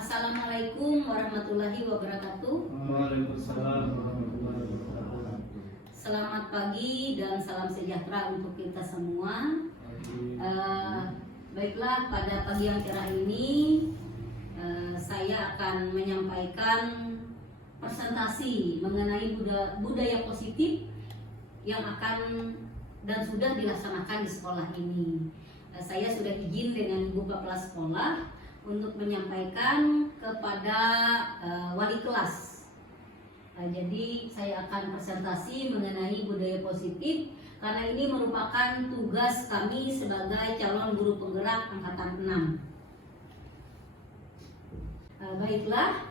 Assalamualaikum warahmatullahi wabarakatuh. Waalaikumsalam warahmatullahi wabarakatuh. Selamat pagi dan salam sejahtera untuk kita semua. Baiklah, pada pagi yang cerah ini saya akan menyampaikan presentasi mengenai budaya positif yang akan dan sudah dilaksanakan di sekolah ini. Saya sudah izin dengan Ibu Kepala Sekolah untuk menyampaikan kepada wali kelas. Jadi saya akan presentasi mengenai budaya positif karena ini merupakan tugas kami sebagai calon guru penggerak angkatan 6. Baiklah,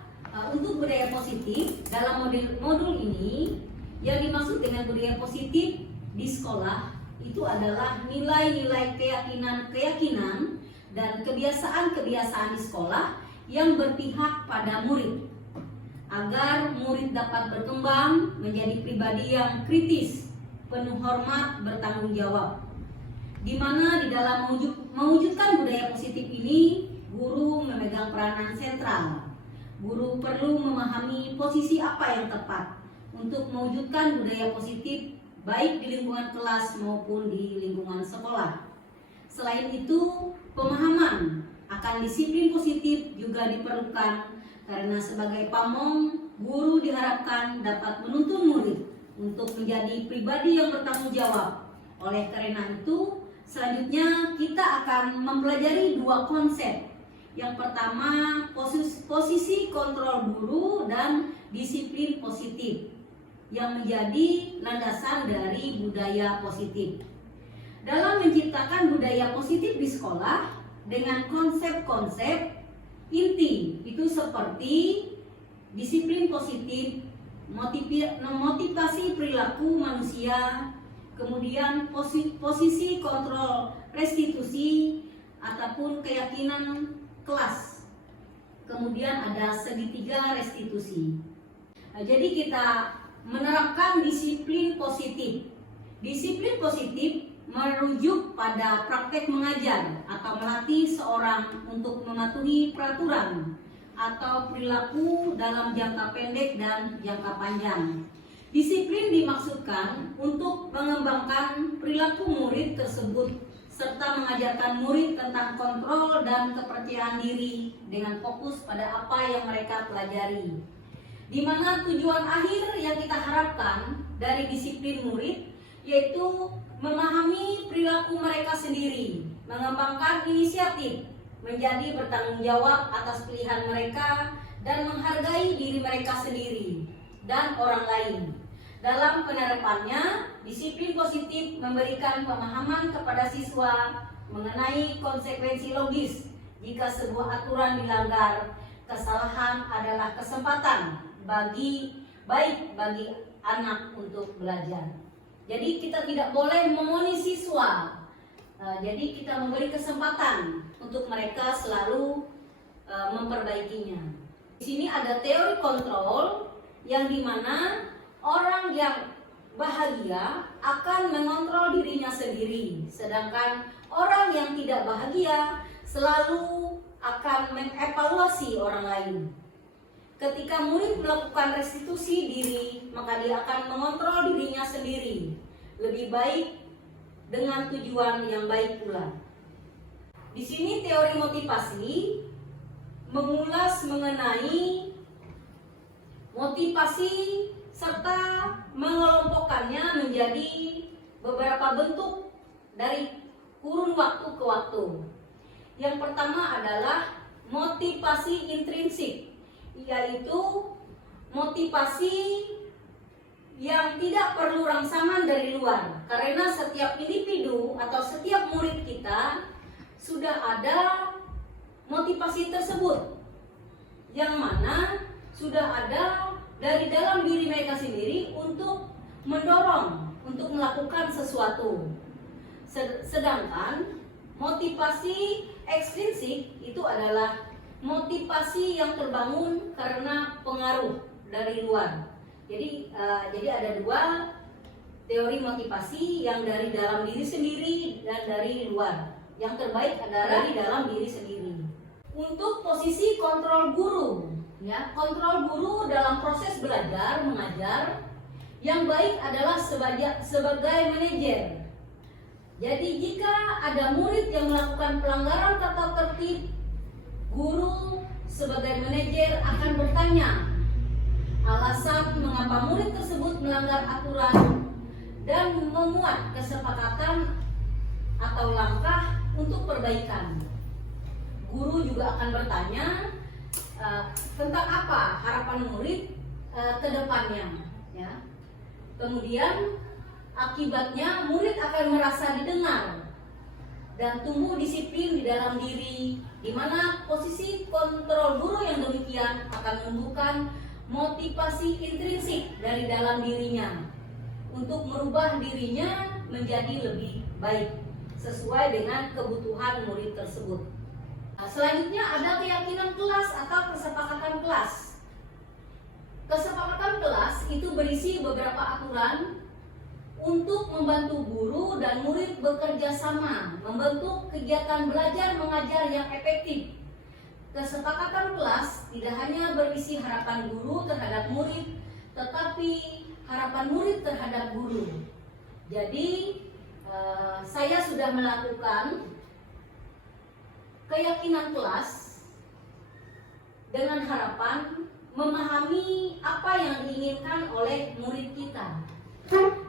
untuk budaya positif dalam modul ini yang dimaksud dengan budaya positif di sekolah itu adalah nilai-nilai keyakinan dan kebiasaan-kebiasaan di sekolah yang berpihak pada murid agar murid dapat berkembang menjadi pribadi yang kritis, penuh hormat, bertanggung jawab. Di mana di dalam mewujudkan budaya positif ini, guru memegang peranan sentral. Guru perlu memahami posisi apa yang tepat untuk mewujudkan budaya positif baik di lingkungan kelas maupun di lingkungan sekolah. Selain itu, pemahaman akan disiplin positif juga diperlukan karena sebagai pamong, guru diharapkan dapat menuntun murid untuk menjadi pribadi yang bertanggung jawab. Oleh karena itu, selanjutnya kita akan mempelajari dua konsep. Yang pertama, posisi kontrol guru dan disiplin positif yang menjadi landasan dari budaya positif. Dalam menciptakan budaya positif di sekolah dengan konsep-konsep inti itu seperti disiplin positif, motivasi perilaku manusia, kemudian posisi kontrol restitusi ataupun keyakinan kelas, kemudian ada segitiga restitusi. Jadi kita menerapkan disiplin positif. Disiplin positif merujuk pada praktek mengajar atau melatih seorang untuk mematuhi peraturan atau perilaku dalam jangka pendek dan jangka panjang. Disiplin dimaksudkan untuk mengembangkan perilaku murid tersebut serta mengajarkan murid tentang kontrol dan kepercayaan diri dengan fokus pada apa yang mereka pelajari. Di mana tujuan akhir yang kita harapkan dari disiplin murid yaitu memahami perilaku mereka sendiri, mengembangkan inisiatif, menjadi bertanggung jawab atas pilihan mereka, dan menghargai diri mereka sendiri dan orang lain. Dalam penerapannya, disiplin positif memberikan pemahaman kepada siswa mengenai konsekuensi logis jika sebuah aturan dilanggar. Kesalahan adalah kesempatan bagi anak untuk belajar. Jadi kita tidak boleh memonis siswa. Jadi kita memberi kesempatan untuk mereka selalu memperbaikinya. Di sini ada teori kontrol yang dimana orang yang bahagia akan mengontrol dirinya sendiri, sedangkan orang yang tidak bahagia selalu akan mengevaluasi orang lain. Ketika murid melakukan restitusi diri, maka dia akan mengontrol dirinya sendiri. Lebih baik dengan tujuan yang baik pula. Di sini teori motivasi mengulas mengenai motivasi serta mengelompokkannya menjadi beberapa bentuk dari kurun waktu ke waktu. Yang pertama adalah motivasi intrinsik, yaitu motivasi yang tidak perlu rangsangan dari luar, karena setiap individu atau setiap murid kita sudah ada motivasi tersebut, yang mana sudah ada dari dalam diri mereka sendiri untuk mendorong untuk melakukan sesuatu. Sedangkan motivasi ekstrinsik itu adalah motivasi yang terbangun karena pengaruh dari luar. Jadi ada dua teori motivasi, yang dari dalam diri sendiri dan dari luar. Yang terbaik adalah dari dalam diri sendiri. Untuk posisi kontrol guru, ya, kontrol guru dalam proses belajar mengajar yang baik adalah sebagai manajer. Jadi jika ada murid yang melakukan pelanggaran tata tertib, guru sebagai manajer akan bertanya alasan mengapa murid tersebut melanggar aturan dan memuat kesepakatan atau langkah untuk perbaikan. Guru juga akan bertanya tentang apa harapan murid ke depannya, ya. Kemudian akibatnya murid akan merasa didengar dan tumbuh disiplin di dalam diri, di mana posisi kontrol guru yang demikian akan menumbuhkan motivasi intrinsik dari dalam dirinya untuk merubah dirinya menjadi lebih baik sesuai dengan kebutuhan murid tersebut. Nah, selanjutnya ada keyakinan kelas atau kesepakatan kelas. Kesepakatan kelas itu berisi beberapa aturan untuk membantu guru dan murid bekerja sama, membentuk kegiatan belajar mengajar yang efektif. Kesepakatan kelas tidak hanya berisi harapan guru terhadap murid, tetapi harapan murid terhadap guru. Jadi, saya sudah melakukan keyakinan kelas dengan harapan memahami apa yang diinginkan oleh murid kita,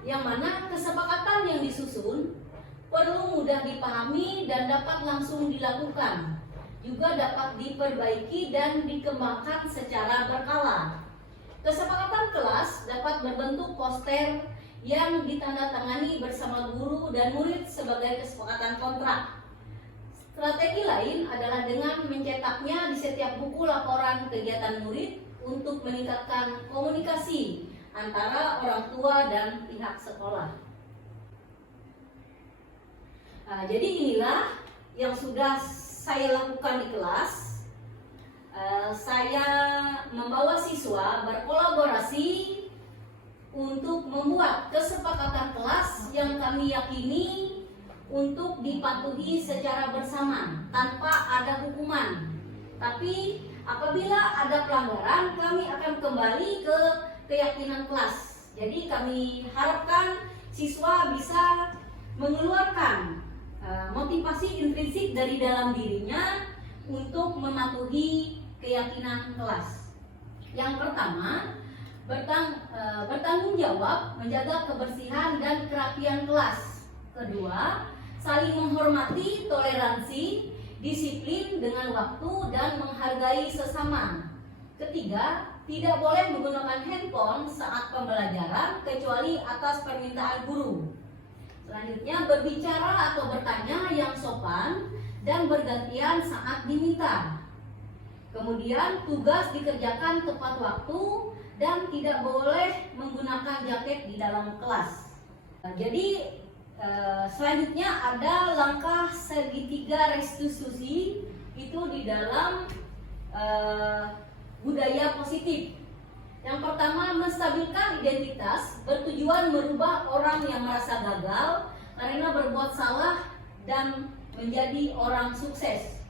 yang mana kesepakatan yang disusun perlu mudah dipahami dan dapat langsung dilakukan, juga dapat diperbaiki dan dikembangkan secara berkala. Kesepakatan kelas dapat berbentuk poster yang ditandatangani bersama guru dan murid sebagai kesepakatan kontrak. Strategi lain adalah dengan mencetaknya di setiap buku laporan kegiatan murid untuk meningkatkan komunikasi antara orang tua dan pihak sekolah. Nah, jadi inilah yang sudah saya lakukan di kelas. Saya membawa siswa berkolaborasi untuk membuat kesepakatan kelas yang kami yakini untuk dipatuhi secara bersama tanpa ada hukuman. Tapi apabila ada pelanggaran, kami akan kembali ke keyakinan kelas. Jadi kami harapkan siswa bisa mengeluarkan motivasi intrinsik dari dalam dirinya untuk mematuhi keyakinan kelas. Yang pertama, bertanggung jawab menjaga kebersihan dan kerapian kelas. Kedua, saling menghormati, toleransi, disiplin dengan waktu dan menghargai sesama. Ketiga, tidak boleh menggunakan handphone saat pembelajaran kecuali atas permintaan guru. Selanjutnya, berbicara atau bertanya yang sopan dan bergantian saat diminta. Kemudian, tugas dikerjakan tepat waktu dan tidak boleh menggunakan jaket di dalam kelas. Jadi selanjutnya ada langkah segitiga restitusi itu di dalam budaya positif. Yang pertama, menstabilkan identitas bertujuan merubah orang yang merasa gagal karena berbuat salah dan menjadi orang sukses.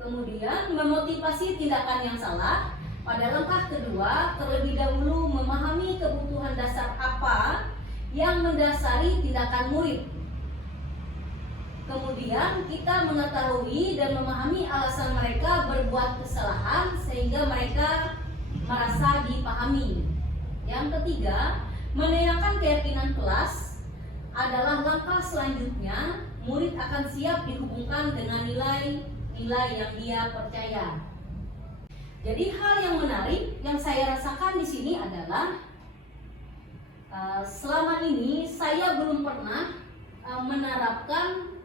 Kemudian, memotivasi tindakan yang salah. Pada langkah kedua, terlebih dahulu memahami kebutuhan dasar apa yang mendasari tindakan murid. Kemudian kita mengetahui dan memahami alasan mereka berbuat kesalahan sehingga mereka merasa dipahami. Yang ketiga, menanyakan keyakinan kelas adalah langkah selanjutnya. Murid akan siap dihubungkan dengan nilai-nilai yang dia percaya. Jadi hal yang menarik yang saya rasakan di sini adalah selama ini saya belum pernah menerapkan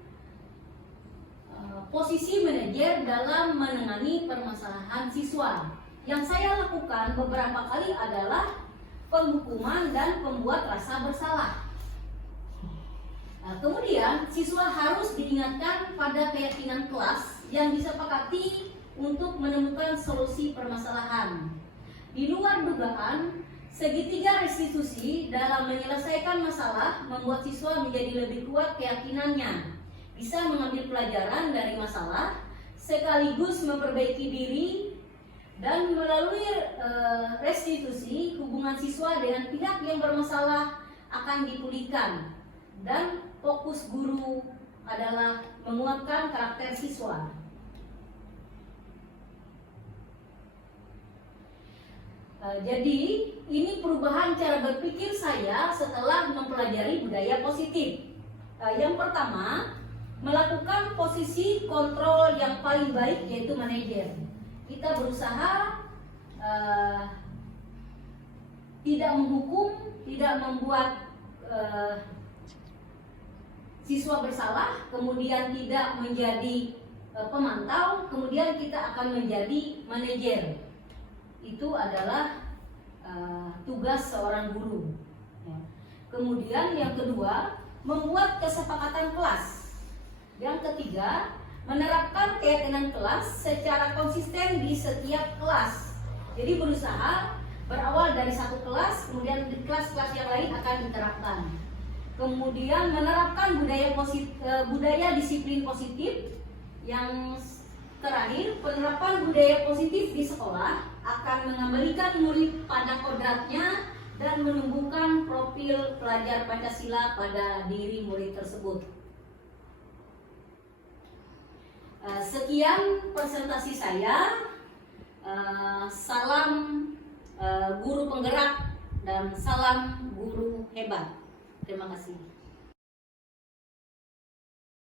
posisi manajer dalam menangani permasalahan siswa. Yang saya lakukan beberapa kali adalah penghukuman dan pembuat rasa bersalah. Kemudian siswa harus diingatkan pada keyakinan kelas yang disepakati untuk menemukan solusi permasalahan. Di luar dugaan, segitiga restitusi dalam menyelesaikan masalah membuat siswa menjadi lebih kuat keyakinannya, bisa mengambil pelajaran dari masalah, sekaligus memperbaiki diri, dan melalui restitusi hubungan siswa dengan pihak yang bermasalah akan dipulihkan, dan fokus guru adalah menguatkan karakter siswa. Jadi ini perubahan cara berpikir saya setelah mempelajari budaya positif. Yang pertama, melakukan posisi kontrol yang paling baik, yaitu manajer. Kita berusaha tidak menghukum, tidak membuat siswa bersalah, kemudian tidak menjadi pemantau, kemudian kita akan menjadi manajer. Itu adalah tugas seorang guru. Kemudian yang kedua, membuat kesepakatan kelas. Yang ketiga, menerapkan keyakinan kelas secara konsisten di setiap kelas. Jadi berusaha berawal dari satu kelas, kemudian di kelas-kelas yang lain akan diterapkan. Kemudian menerapkan budaya disiplin positif. Yang terakhir, penerapan budaya positif di sekolah akan mengembalikan murid pada kodratnya dan menumbuhkan profil pelajar Pancasila pada diri murid tersebut. Sekian presentasi saya. Salam guru penggerak dan salam guru hebat. Terima kasih.